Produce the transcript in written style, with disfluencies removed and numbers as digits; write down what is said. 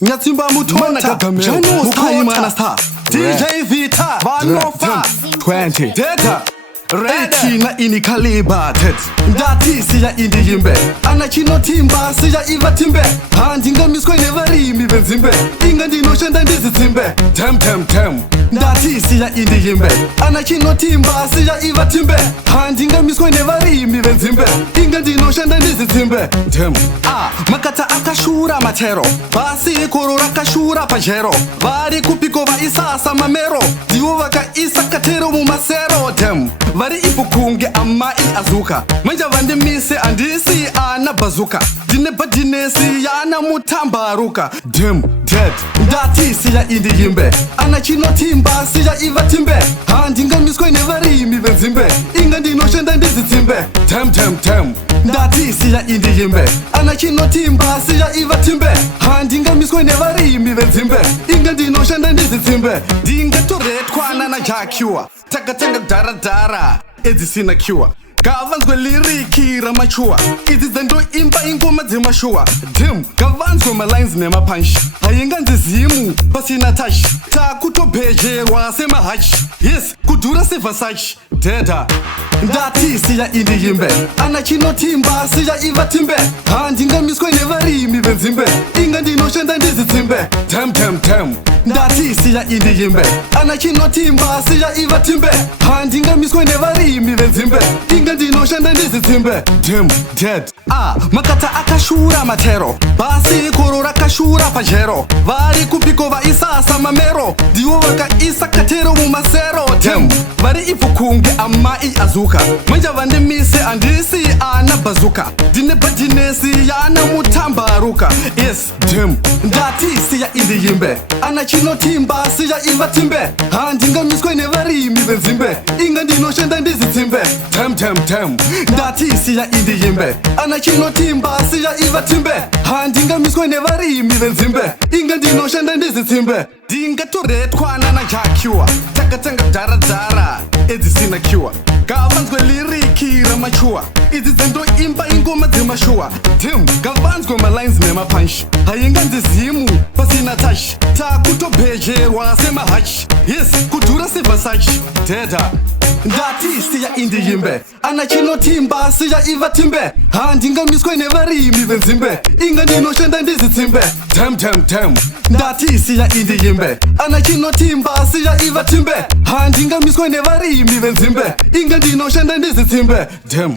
Nyatsimba mutona Janu Mukayimana Star DJ Vita 20 Data Ready na ini kaliba tet Ndati siya indi yimbe Anachino timba siya iva timbe Handinga misko nevari mi benzimbe Inga ndino shenda ndizi timbe Tem Ndati siya indi yimbe Anachino timba siya iva timbe Handinga misko nevari mi benzimbe Inga ndino shenda ndizi timbe Tem Makata akashura matero Basi korora kashura pajero Vari kupiko va isasa mamero Diwo vaka isa katero mu masero Tem Vari ipukunge ama azuka Manja vande mise andisi ana bazuka Dine badinesi yana mutambaruka Dem dead Ndati siya indi yimbe Anachino timba siya iva timbe Handinga miskwe nevari mi benzimbe Inga ndino shenda ndizi timbe Tem Ndati siya indi yimbe Anachino timba siya iva timbe Handinga miskwe nevari mi benzimbe Inga ndino shenda ndizi timbe Dinga toret kwana na jakiwa Taka dara Edisina kiwa Gavanzwe liriki ramachua Idizendo imba ingoma zemashua Dim Gavanzwe malines nema punch Hayinga nzizimu Pasina touch Ta kutobejerwa sema hash Yes kudura se Versace Deda Ndati siya indi yimbe Anachino timba siya iva timbe Handinga miskwe nevari mi benzimbe Inga ndino shenda ndizi timbe Tem Ndati siya indi yimbe Anachino timba siya iva timbe Handinga miskwe nevari mi benzimbe Inga ndino shenda ndizi timbe Dem dead Makata akashura matero Basi korora kashura pajero Vari kupiko va isasa mamero Diwo vaka isa katero mu masero Dem Vari ipukunge ama azuka Manja vande mise andisi ana bazuka Dine badinesi yana mutambaruka Yes Dem Ndati siya indi yimbe Anachino timba siya iva timbe Handinga miskwe nevari mi benzimbe Inga ndino shenda ndizi timbe Tem Ndati siya indi yimbe Anachino timba siya iva timbe Handinga miskwe nevari mi benzimbe Inga ndino shenda ndizi timbe Dinga toret kwana na jakiwa Taka dara Edisina kiwa Gavanzwe liriki ramachua Idizendo imba ingoma zemashua Tim Gavanzwe malines nema punch Hayinga nzizimu Pasina touch Ta kutobejerwa sema hash Yes kudura se Versace Deda Ndati siya indi yimbe Anachino timba siya iva timbe Handinga miskwe nevari mi benzimbe Inga ndino shenda ndizi timbe Tem Ndati siya indi yimbe Anachino timba siya iva timbe Handinga miskwe nevari mi benzimbe Inga ndino shenda ndizi timbe Dem